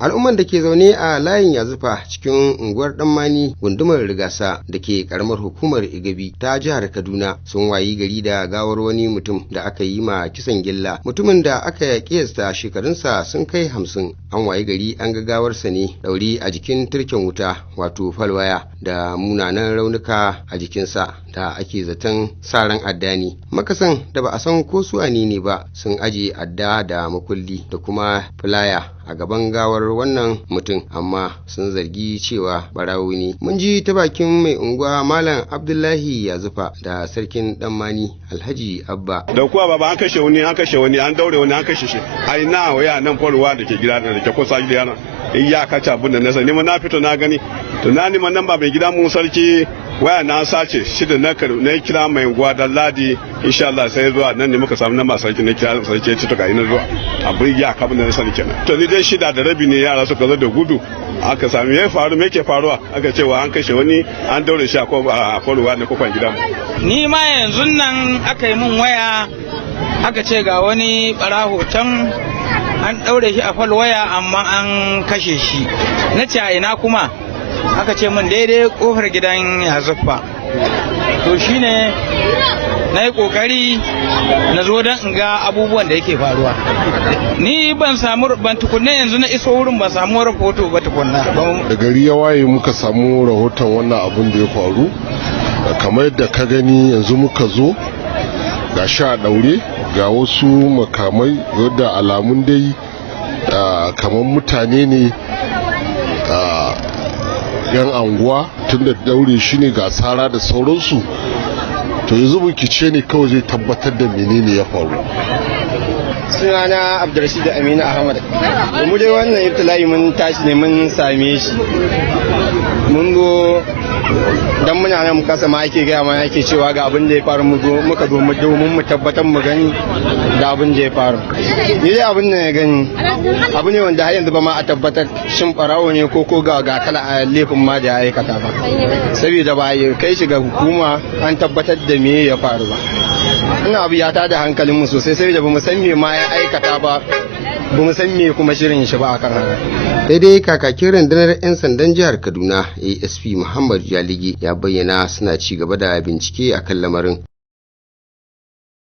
Al'umman da ke zaune a layin Yazufa cikin unguwar Ɗanmani gundumar Rigasa da ke karamar hukumar Igabi ta jihar Kaduna sun wayi gari da gawar wani mutum da aka yi ma kisan gilla. Mutumin da aka kiyasta shekarunsa sun kai 50. An wayi gari an ga gawarsa ne ɗauri a jikin turken wuta wato falwaya da munanan raunuka a jikinsa da ake zaton saran adda ne. Makasan da ba a san ko su ne ba sun aje adda da makulli da kuma filaya a gaban gawar wannan mutum, amma sun zargi cewa barawo ne. Mun ji ta bakin mai unguwa Malam Abdullahi Yazufa da sarkin Ɗanmani Alhaji Abba. Da kuwa baba an kashe wani an daure wani an kashe shi. Ai na waya nan faruwa da ke gida da ke kusa gida na. Ya kaca abin da na sani na fito na gani. Tunani man nan ba mai gida mun sarki waya na sace shi da na kira mai unguwa da Ladi insha Allah sai zuwa nan ne muka samu nan sarki na kira sarki ci to ga ina zuwa abin ya kabin da na sani kenan. To ni dai 6:30 ne yara suka zo da gudu aka sami ya faru me ke faruwa aka cewa an kashe wani an daure shi a kwaruwa na kofar gidan. Ni ma yanzu nan aka yi min waya aka ce ga wani baraho can an daure shi a falwaya amma an kashe shi. Na ce a ina kuma aka ce min daidai kofar gidan Yazufa. To shine na yi kokari na zo don in ga abubuwan da yake faruwa. Ni ban tukunne yanzu na iso wurin ban samu rahoto ba tukunna. Da gari ya waye muka samu rahoton wannan abun da ya faru, kamar yadda ka gani yanzu muka zo ga sha daure ga wasu makamai yadda alamun dai kamar mutane ne yan anguwa tunda daure shi ne ga sara da sauransu. To yanzu bincike ne kawai zai tabbatar da menene ya faru. Sunana Abdulrashid Aminu Ahmad. Mu dai wannan ibtila'i mun tashi ne mun same shi. Mun go dan muna nan muka sama ake gaya mana ake cewa ga abin da ya faru muka zo mu domin mu tabbatar mu gani da abin da ya faru. Ni dai abin da ya gani abu ne wanda har yanzu ba ma a tabbatar shin barawo ne ko ga kala laifin ma da ya aikata ba. Saboda ba ya kai shi ga hukuma an tabbatar da me ya faru ba. Ina abu ya tada hankalin mu sosai saboda bamu san me ma ya aikata ba. Bamu san me kuma shirin shi ba akan haka. Daidai kakakin rundunar 'yan sandan jihar Kaduna ASP Muhammad Jalige ya bayyana suna ci gaba da bincike akan lamarin.